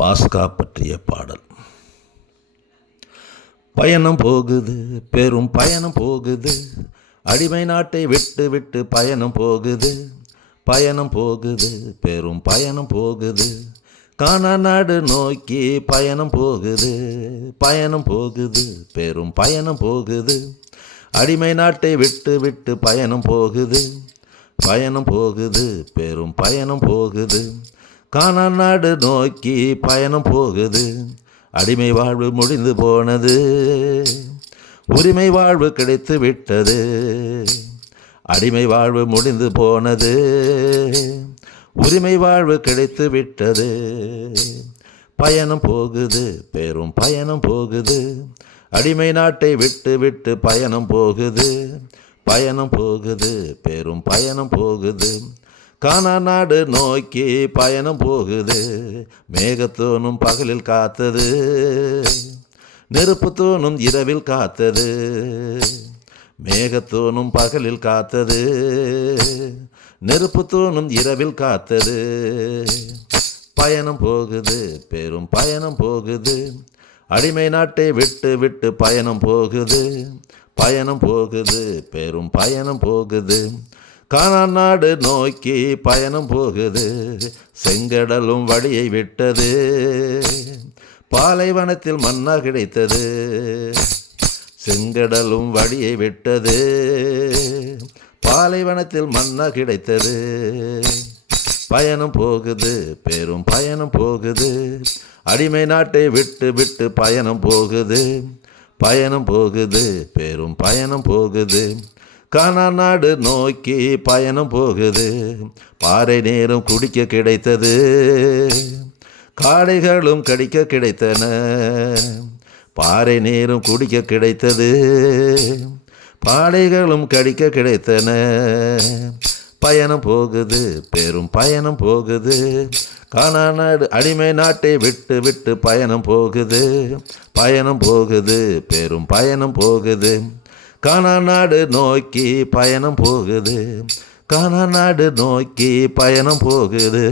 பாஸ்கா பற்றிய பாடல். பயணம் போகுது, பெரும் பயணம் போகுது, அடிமை நாட்டை விட்டு விட்டு பயணம் போகுது. பயணம் போகுது, பெரும் பயணம் போகுது, கானா நாடு நோக்கி பயணம் போகுது. பயணம் போகுது, பெரும் பயணம் போகுது, அடிமை நாட்டை விட்டு விட்டு பயணம் போகுது. பயணம் போகுது, பெரும் பயணம் போகுது, கானா நாடு நோக்கி பயணம் போகுது. அடிமை வாழ்வு முடிந்து போனது, உரிமை வாழ்வு கிடைத்து விட்டது. அடிமை வாழ்வு முடிந்து போனது, உரிமை வாழ்வு கிடைத்து விட்டது. பயணம் போகுது, பெரும் பயணம் போகுது, அடிமை நாட்டை விட்டு விட்டு பயணம் போகுது. பயணம் போகுது, பெரும் பயணம் போகுது, கானா நாடு நோக்கி பயணம் போகுது. மேகத்தூணும் பகலில் காத்தது, நெருப்பு தூணும் இரவில் காத்தது. மேகத்தூணும் பகலில் காத்தது, நெருப்பு தூணும் இரவில் காத்தது. பயணம் போகுது, பெரும் பயணம் போகுது, அடிமை நாட்டை விட்டு விட்டு பயணம் போகுது. பயணம் போகுது, பெரும் பயணம் போகுது, கானா நாடு நோக்கி பயணம் போகுது. செங்கடலும் வழியை விட்டது, பாலைவனத்தில் மன்னா கிடைத்தது. செங்கடலும் வழியை விட்டது, பாலைவனத்தில் மன்னா கிடைத்தது. பயணம் போகுது, பெரும் பயணம் போகுது, அடிமை நாட்டை விட்டு விட்டு பயணம் போகுது. பயணம் போகுது, பெரும் பயணம் போகுது, கானா நாடு நோக்கி பயணம் போகுது. பாறை நேரம் குடிக்க கிடைத்தது, காடைகளும் கடிக்க கிடைத்தன. பாறை நேரம் குடிக்க கிடைத்தது, பாடைகளும் கடிக்க கிடைத்தன. பயணம் போகுது, பெரும் பயணம் போகுது, கானா நாடு அடிமை நாட்டை விட்டு விட்டு பயணம் போகுது. பயணம் போகுது, பெரும் பயணம் போகுது, கானா நாடு நோக்கி பயணம் போகுது. கானா நாடு நோக்கி பயணம் போகுது.